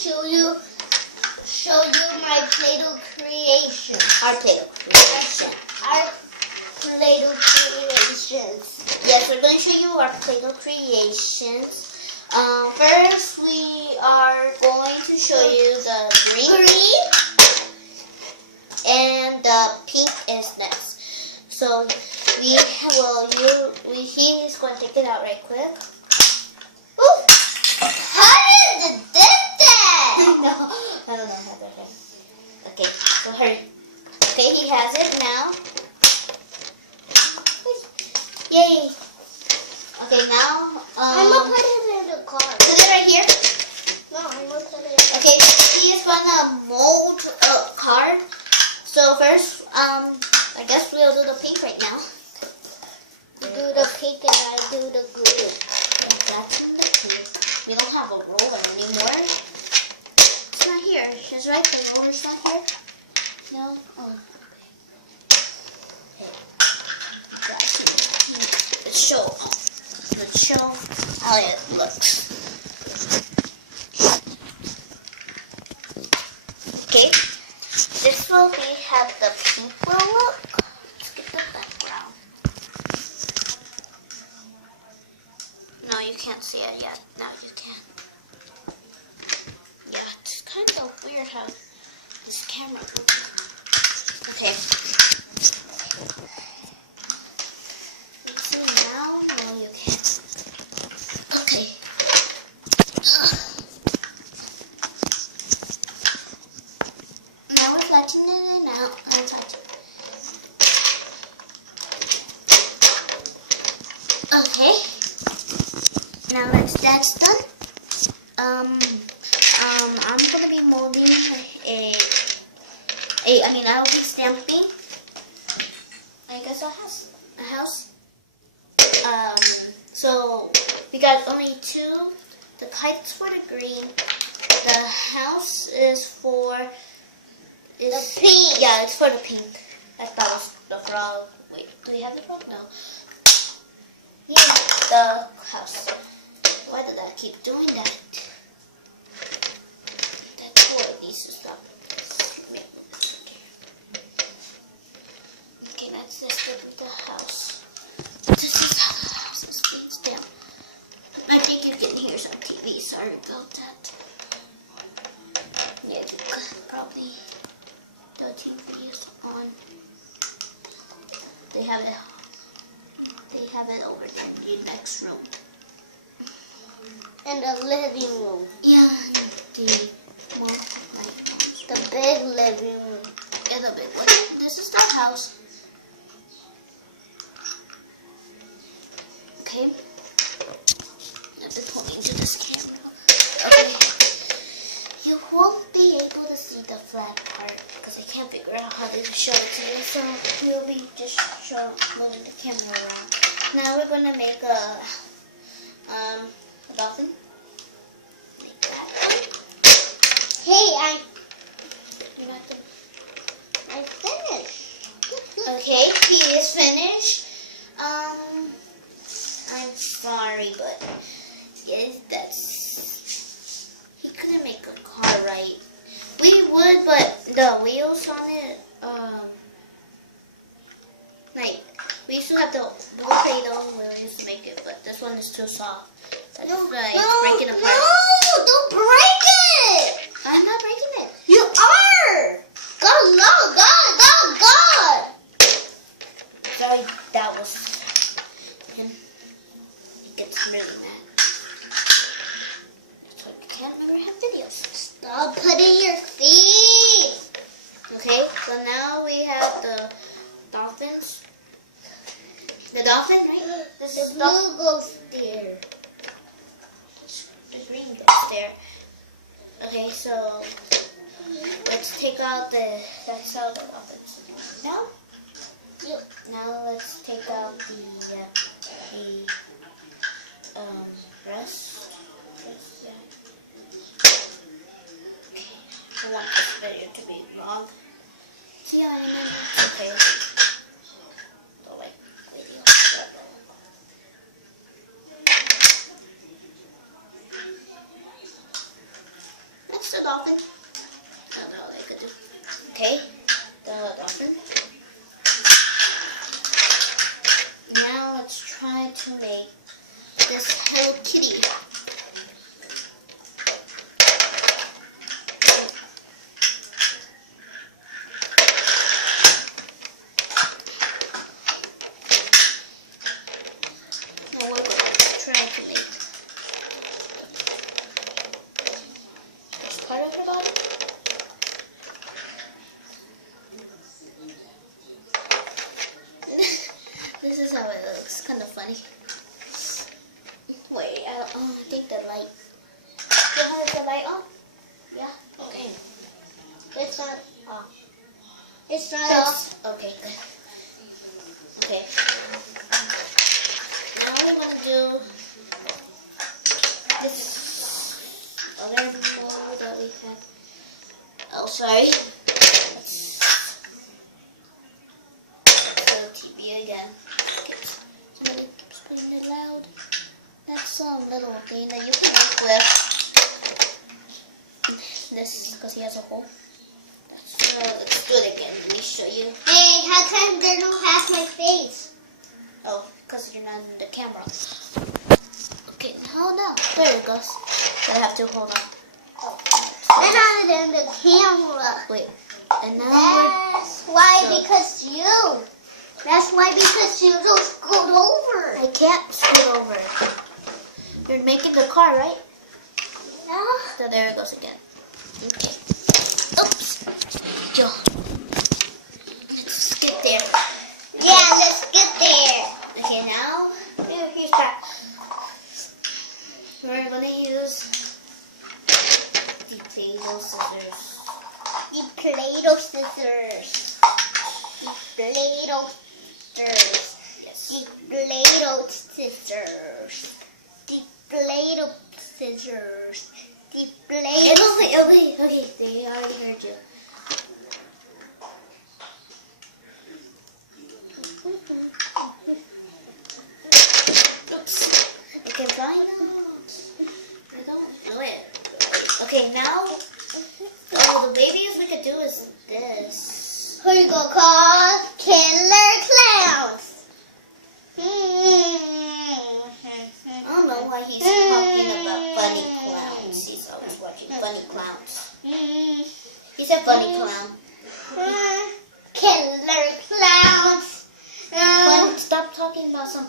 show you my Play-Doh creation. Our Play-Doh creation. Our Play-Doh creations. Yes, we're going to show you our Play-Doh creations. First, we are going to show you the green. And the pink is next. So he is going to take it out right quick. Ooh. How did it did that? No, I don't know how to do it. Okay, so hurry. Okay, he has it now. Yay. Okay, now I'm gonna put it in the car. Is it right here? No, I'm gonna put it in the Okay, he is gonna mold a car. So first, I guess we'll do the pink right now. You do the pink and I do the green. And that's in the pink. We don't have a roller anymore. It's not here. She's right, the roller's not here. No? Oh. Let's show how it looks. Okay. This will have the pink will look. Let's get the background. No, you can't see it yet. No, you can't. Yeah, it's kind of weird how this camera looks. Okay. Let's see now. No, you can't. Okay. Now we're flattening it out. I'm flattening. Okay. Now that's done. I'm gonna be molding I will be stamping. I guess a house. So we got only two. The kite's for the green. The house is for the pink. Yeah, it's for the pink. I thought it was the frog. Wait, do we have the frog? No. Yeah, the house. Why did I keep doing that? That boy needs to stop. Okay, let's just get with the house. This is how the house is being stamped. I think you can hear some TV. Sorry about that. Yeah, you can probably the TV is on. They have it over there in the next room. In the living room. Yeah, the big living room. Yeah, the big one. This is the house. Okay. I've been pointing to this camera. Okay. You won't be able to see the flat part because I can't figure out how to show it to you. So we'll be just moving the camera around. Now we're gonna make a dolphin. Like that. Hey, You have to. I finished. Okay, he is finished. I'm sorry, but yes, he couldn't make a car right. We would, but the wheels on it, we used to have the blue Playdoh when we used to make it, but this one is too soft. That's breaking apart. No, don't break it. I'm not breaking it. You are. God. Sorry, that was him. He gets really mad. That's why we can't remember his videos. Stop putting your feet. Okay, so now we have the dolphins. The dolphin, right? The blue goes there. The green goes there. Okay, so let's take out the dolphins. Now? Yep. Now let's take out the rest. Yeah. Okay. I want this video to be long. See how okay. Don't like video. Let's do the dolphin. That's all I could do. Okay, the dolphin. Now let's try to make this Hello Kitty. Now we're going to try to make this part of her body. This is how it looks. Kind of funny. Wait, I think the light. Johan, is the light on? Yeah? Okay. It's not off. It's not That's, off. okay, good. Okay. Now we're going to do this other bowl that we had. Oh, sorry. Let's go TV again. Okay. Somebody keeps playing it loud. That's some little thing that you can work with. This is because he has a hole. Let's do it again. Let me show you. Hey, how come they don't have my face? Oh, because you're not in the camera. Okay, hold on. There it goes. But I have to hold on. They're not in the camera. Wait. And now That's why, So- because you. That's why, because you don't scoot over. I can't scoot over. You're making the car, right? No. So there it goes again. Okay. Oops. Yo. Let's get there. Yeah, let's get there. Okay, now here's back. We're gonna use the Playdoh scissors. The Playdoh scissors. The Playdoh scissors. Yes. The Playdoh scissors. The Playdoh scissors. The Playdoh. Okay. They already heard you. Oops. Okay, fine. I don't do it. Okay, now the babies we could do is this. Who you gonna call Killer Clowns? I don't know why he's talking about funny clowns. He's always watching funny clowns. He's a funny clown. Killer Clowns. Stop talking about some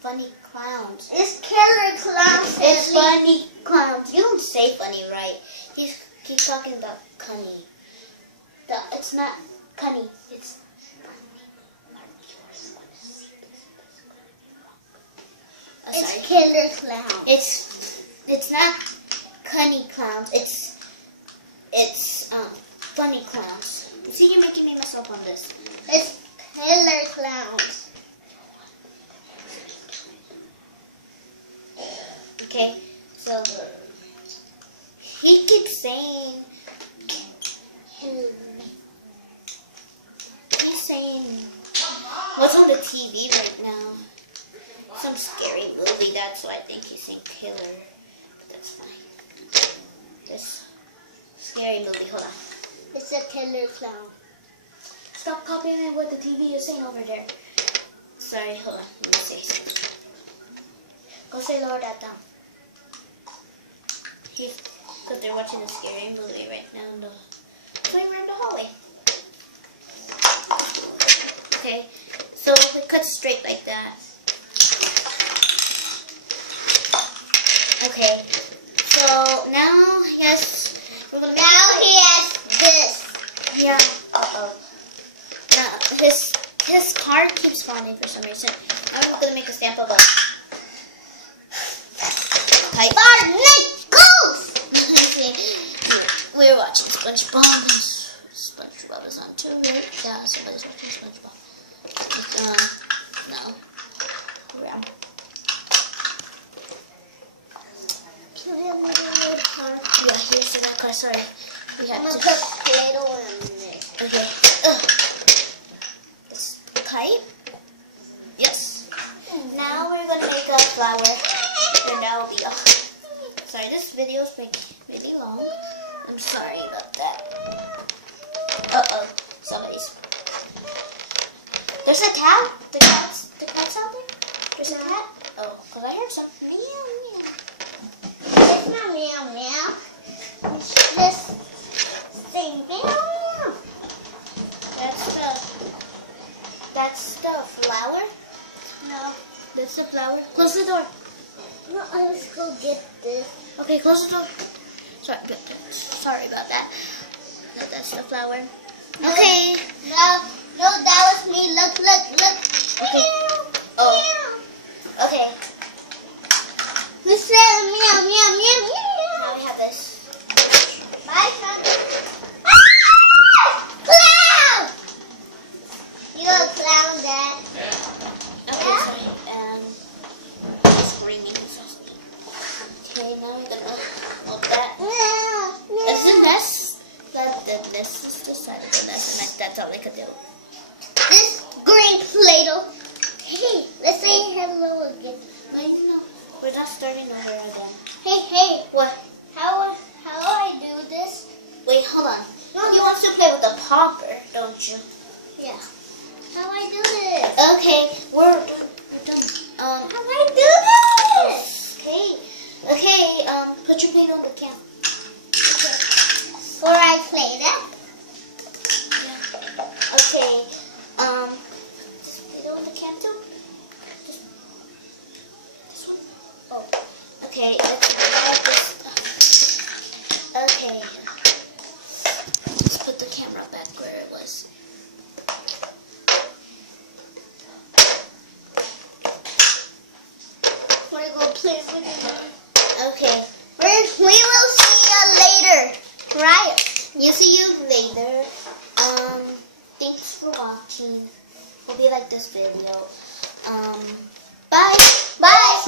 funny clowns. It's Killer Clowns. It's funny clowns. You don't say funny, right? He's talking about cunny. It's not cunny. It's It's sorry. Killer Clowns. It's not cunny clowns. It's funny clowns. See, you're making me mess up on this. It's Killer Clowns. Okay, so he keeps saying he's saying what's on the TV right now? Some scary movie. That's why I think he's saying killer. But that's fine. This scary movie. Hold on. It's a Killer Clown. Stop copying what the TV is saying over there. Sorry, hold on. Let me say something. Go say lower that down. Because they're watching a scary movie right now in the playroom in the hallway. Okay, so it cuts straight like that. Okay, so now, yes, we're gonna make Now he has this. yeah. Uh-oh. Now his card keeps falling for some reason. I'm gonna make a stamp of a kite. Barnett Goose. We're watching SpongeBob. SpongeBob is on too, right? Yeah, somebody's watching SpongeBob. No. Yeah. Can we have another card? Yeah, here's the card. Sorry. We I'm have gonna to. put Play-Doh in it. Okay. This kite. Yes. Now we're gonna make a flower. And that will be all. Sorry, this video is really long. I'm sorry about that. Uh-oh. Somebody's... There's a cat? The cat's out there? There's a cat? Oh, because I heard something. Meow, meow. It's not meow meow. It's just saying meow. That's the flower? No. That's the flower? Close the door. No, let's go get this. Okay, close the door. Sorry about that. No, that's the flower. Okay. No, that was me. Look. Okay. Oh. Okay. Who said meow, meow, meow, meow? Now we have this. Bye, son. Clown! You a clown, Dad. Okay, Yeah? sorry. Screaming. Okay, now we're gonna hold that. That's the nest. The nest is the side of the nest, and that's all I could do. This green Play-Doh. Hey, let's say hello again. No, we're not starting over again. Hey. What? How I do this? Wait, hold on. You want to play with the popper, don't you? Yeah. How I do this? Okay, we're done. How I do this? Okay, put your feet on the camp. Before I play that. Yeah. Okay, just feet on the camp too. This one. Oh, okay. Let's grab this stuff. Okay. Let's put the camera back where it was. Want to go play with it? Okay. We will see you later. Right? See you later. Thanks for watching. Hope you like this video. Bye. Bye.